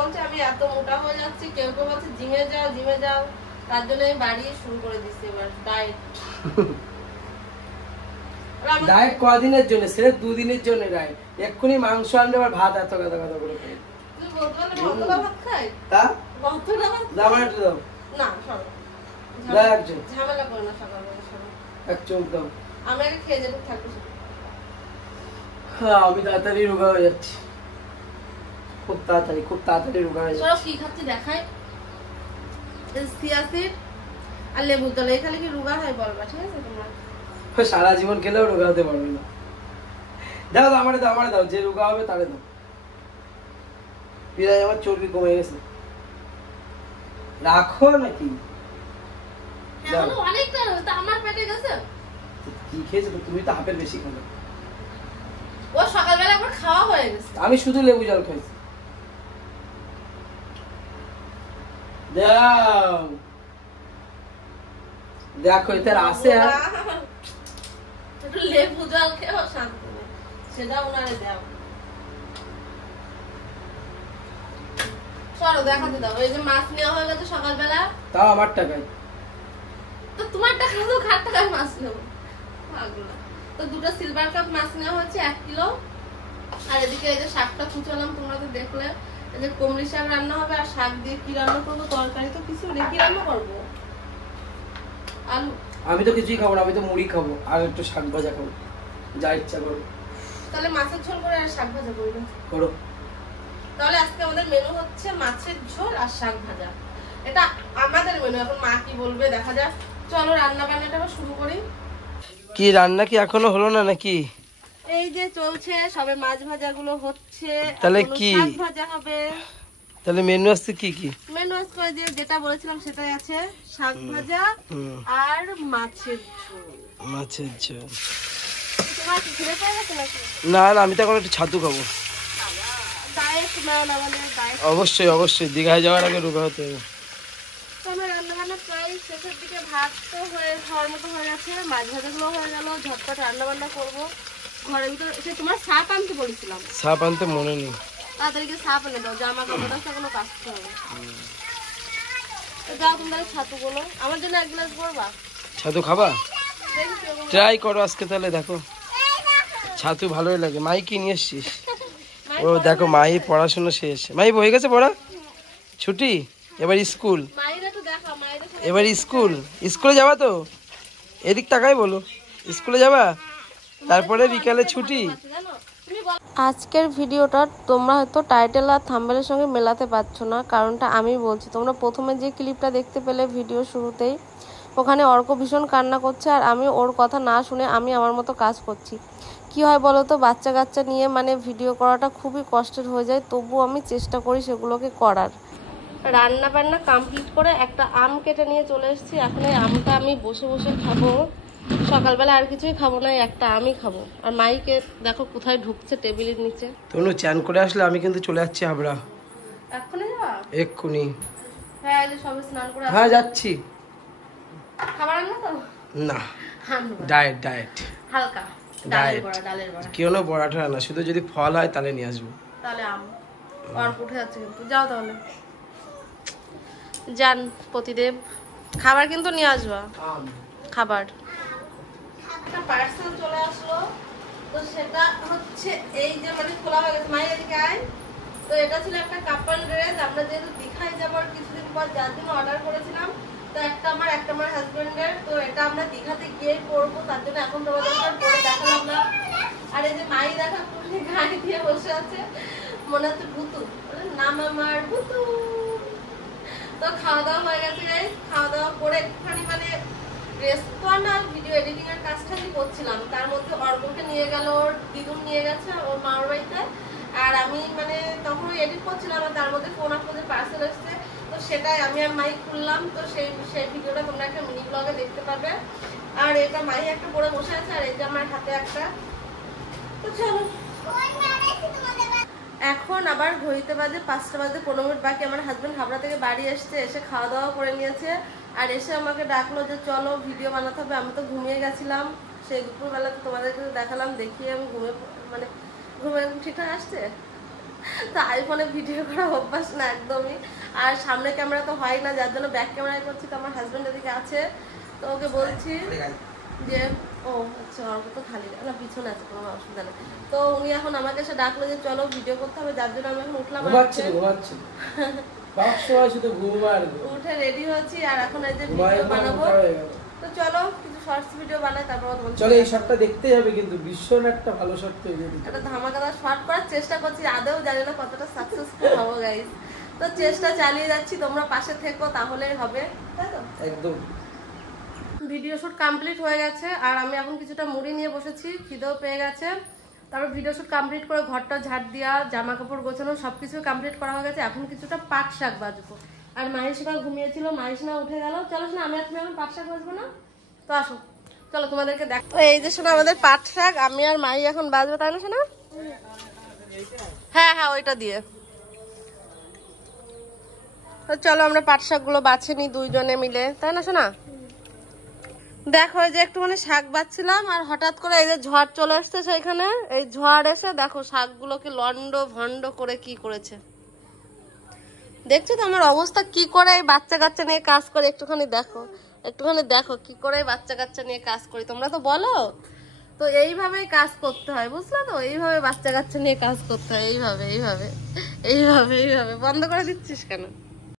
বলছে আমি এত মোটা হয়ে যাচ্ছি, কেউ কেউ বলছে জিমে যাও, তার জন্য আমি বাড়ি শুরু করে দিচ্ছি এবার ডায়েট। ডায়েট কদিনের জন্য? সির্ফ 2 দিনের জন্য ডায়েট। এক্ষুনি মাংস আনলে আবার ভাত এত গাদা গাদা করে খাই। তুই বলতে পারলে ভতলা ভাত খাই? তা ভতলা ভাত দাও একটু দাও। না সরো, ঝামেলা করো না, সকালবেলা সরো, এক চুমুক দাও। আমি আগে খেয়ে যেতে থাকবো। হ্যাঁ আমি তাড়াতাড়ি রোগা হয়ে যাচ্ছি, খুব তাড়াতাড়ি রোগা হয়ে যাচ্ছি। কি খাচ্ছি দেখাই, সিয়াসিড আর লেবুর জল, এখানে কি রোগা হয় বলবা, ঠিক আছে? তোমরা সারা জীবন খেলেও রোগা হতে পারবে না। দাও আমারে দাও, যে রোগা হবে তারে দাও। পিরাজ আমার চর্বি কমে গেছে, রাখো নাকি? অনেকটা আমার পেটে গেছে। কি খেয়েছো তুমি? তো হাফের বেশি খাবে। ও সকালবেলা একবার খাওয়া হয়ে গেছে। আমি শুধু লেবু জল খাইছি। দাও দেখো এটার আছে। একটু লেবু জল খেয়েও শান্তি নেই, সেটা ওনারে দাও। চলো দেখাতে দাও। এই যে মাছ নেওয়া হয়ে গেছে সকালবেলা, তাও আমার টাকায়। তো তোমার টাকা তো খাট টাকায় মাছ নেবো তো দুটো সিলভার কাপ মাছ নেওয়া হচ্ছে 1 কিলো। আর এদিকে এই যে শাকটা কুচালাম, তোমরা তো দেখলে। এই যে কুমড়ি শাক রান্না হবে, আর শাক দিয়ে কি রান্না করবো, তরকারি তো কিছু নেই, কি রান্না করবো? আলু। আমি তো কিছুই খাবো না, আমি তো মুড়ি খাবো আর একটু শাক ভাজা খাবো, যা ইচ্ছা করো। তাহলে মাছের ঝোল করে আর শাক ভাজা করো। তাহলে আজকে আমাদের মেনু হচ্ছে মাছের ঝোল আর শাক ভাজা। এটা আমাদের মেনু, এখন মা কি বলবে দেখা যাক। চলো রান্না বান্নাটা শুরু করি। কি রান্না কি এখনো হলো না নাকি? এই যে চলছে, সবে মাছ ভাজা গুলো হচ্ছে, তাহলে কি শাক ভাজা হবে। তাহলে মেনু আছে কি কি? মেনু আজকে যে যেটা বলেছিলাম সেটাই আছে, শাক ভাজা আর মাছের ঝোল। মাছের ঝোল। তোমার কি খেতে পাওয়া গেছে নাকি? না আমি তো এখন একটু ছাতু খাবো। ডায়েট ম্যান আমাদের, ডায়েট। অবশ্যই দীঘায় যাওয়ার আগে রোগা হতে হবে। তো আমার রান্না বান্না প্রায় শেষের দিকে, ভাত তো হওয়ার মতো হয়ে গেছে, মাছ ভাজাগুলো হয়ে গেল, ঝটপট রান্না বান্না করবো। ঘরের ভিতরে এসে তোমার সাপ আনতে বলেছিলাম, সাপ আনতে মনে নেই। তাড়াতাড়ি সাপ এনে দাও, জামা কাপড় কোনো কাজ হবে। যাও তোমরা ছাতু গুলো আমার জন্য 1 গ্লাস করবা। ছাতু খাবা? ট্রাই করো আজকে, তাহলে দেখো ছাতু ভালোই লাগে। মাই কি নিয়ে এসছিস? ও দেখো মাই পড়াশোনা শেষ, মাই হয়ে গেছে পড়া, ছুটি, এবার স্কুল। এবার স্কুলে যাবা তো? এদিক তাকাই বলো, স্কুলে যাবা, তারপরে বিকালে ছুটি। আজকের ভিডিওটা তোমরা হয়তো টাইটেল আর থাম্বনেলের সঙ্গে মেলাতে পারছো না, কারণটা আমি বলছি। তোমরা প্রথমে যে ক্লিপটা দেখতে পেলে ভিডিও শুরুতেই, ওখানে অর্ক ভীষণ কান্না করছে, আর আমি ওর কথা না শুনে আমি আমার মতো কাজ করছি। কি হয় বলো তো, বাচ্চা কাচ্চা নিয়ে মানে ভিডিও করাটা খুবই কষ্টের হয়ে যায়, তবু আমি চেষ্টা করি সেগুলোকে করার। রান্না বান্না কমপ্লিট করে একটা আম কেটে নিয়ে চলে এসেছি। এখন এই আমটা আমি বসে বসে খাবো, সকালবেলা আর কিছুই খাবো না, একটা আমই খাবো। আর মাইকে দেখো কোথায় ঢুকছে, টেবিলের নিচে। তোমরা চান করে আসলে আমি কিন্তু চলে যাচ্ছি হাবড়া। এক্ষুনি যাবা? এক্ষুনি। হ্যাঁ সবে স্নান করে হ্যাঁ যাচ্ছি। খাবার আনলো তো? না ডায়েট হালকা ডালের বড়া। কেউ না বড়াটা না, শুধু যদি ফল হয় তাহলে নিয়ে আসবো। তাহলে আম অর্ক উঠে যাচ্ছে কিন্তু, যাও তাহলে যান প্রতিদেব, খাবার কিন্তু নিয়ে আসবা। খাবার একটা পার্সেল চলে আসলো, তো সেটা হচ্ছে এই যে মানে খোলা হয়ে গেছে। মায়ের এদিকে আয়। তো এটা ছিল একটা কাপল ড্রেস, আমরা যেহেতু দীঘায় যাবার কিছুদিন পর যার জন্য অর্ডার করেছিলাম। তো একটা আমার হাজবেন্ডের, তো এটা আমরা দীঘাতে গিয়ে পরবো, তার জন্য এখন তোমাদের পরে দেখালাম না। আর এই যে মাই দেখা পুরো গাড়ি দিয়ে বসে আছে, মনে হচ্ছে ভুতু, নাম আমার ভুতু। তো খাওয়া দাওয়া হয়ে গেছে গাইস, খাওয়া দাওয়া করে একটুখানি মানে রেস্টুরেন্ট আর ভিডিও এডিটিং এর কাজটাই করছিলাম। তার মধ্যে অর্ককে নিয়ে গেল, ওর দিদুন নিয়ে গেছে ওর মামার বাড়িতে, আর আমি মানে তখন এডিট করছিলাম, আর তার মধ্যে ফোন আপনাদের পার্সেল এসছে, তো সেটাই আমি আর মাই খুললাম। তো সেই ভিডিওটা তোমরা একটা মিনি ব্লগে দেখতে পাবে। আর এটা মাই একটা পরে বসে আছে, আর এই যে আমার হাতে একটা। তো চলো এখন আবার ঘড়িতে বাজে 5টা বাজে 15 মিনিট বাকি। আমার হাজবেন্ড হাবড়া থেকে বাড়ি এসছে, এসে খাওয়া দাওয়া করে নিয়েছে, আর এসে আমাকে ডাকলো যে চলো ভিডিও বানাতে হবে। আমি তো ঘুমিয়ে গেছিলাম, সেই দুপুরবেলাতে তোমাদেরকে দেখালাম, দেখিয়ে আমি ঘুমে ঠিকঠাক আসছে। তো আইফোনে ভিডিও করা অভ্যাস না একদমই, আর সামনে ক্যামেরা তো হয় না, যার জন্য ব্যাক ক্যামেরায় করছি। তো আমার হাজব্যান্ড এদিকে আছে, তো ওকে বলছি যে ও আচ্ছা অল্প তো খালি না, পিছনে আছে, কোনো অসুবিধা নেই। তো উনি এখন আমাকে এসে ডাকলো যে চলো ভিডিও করতে হবে, যার জন্য আমি এখন উঠলাম, উঠে রেডি হচ্ছি, আর এখন এই যে ভিডিও বানাবো। তো চলো কিছু শর্টস ভিডিও বানাই, তারপর চলো এই শটটা দেখতেই হবে, কিন্তু ভীষণ একটা ভালো শট তৈরি হয়েছে, একটা ধামাকাদার শট করার চেষ্টা করছি, আদৌ জানি না কতটা সাকসেসফুল হবো গাইস। তো চেষ্টা চালিয়ে যাচ্ছি, তোমরা পাশে থেকো তাহলেই হবে, তাই তো? একদম। ভিডিও শুট কমপ্লিট হয়ে গেছে, আর আমি এখন কিছুটা মুড়ি নিয়ে বসেছি, খিদেও পেয়ে গেছে। তারপর ভিডিও শুট কমপ্লিট করে ঘরটা ঝাড় দেওয়া, জামা কাপড় গোছানো সবকিছু কমপ্লিট করা হয়ে গেছে। এখন কিছুটা পাট শাক বাজবো, আর মাহিসা ঘুমিয়েছিল, মাহিসা উঠে গেল। চলো শোনা, আমি আর তুমি এখন পাট শাক বাজবো না? তো আসো, চলো তোমাদেরকে দেখো। এই যে শোনা আমাদের পাট শাক, আমি আর মাহি এখন বাজবো, তাই না শোনা? হ্যাঁ হ্যাঁ ওইটা দিয়ে। তো চলো আমরা পাট শাক গুলো বাছে নি দুইজনে মিলে, তাই না শোনা? দেখো যে একটু মানে শাক বাচ্ছিলাম, আর হঠাৎ করে এই যে ঝড় চলে আসছে, সেখানে এই ঝড় এসে দেখো শাকগুলোকে লন্ড ভন্ড করে কি করেছে দেখছো তো আমার অবস্থা কি করে। এই বাচ্চা কাচ্চা নিয়ে কাজ করে, একটুখানি দেখো কি করে বাচ্চা কাচ্চা নিয়ে কাজ করি, তোমরা তো বলো। তো এইভাবেই কাজ করতে হয়, বুঝলে তো? এইভাবে বাচ্চা কাচ্চা নিয়ে কাজ করতে হয়, এইভাবে বন্ধ করে দিচ্ছিস কেন?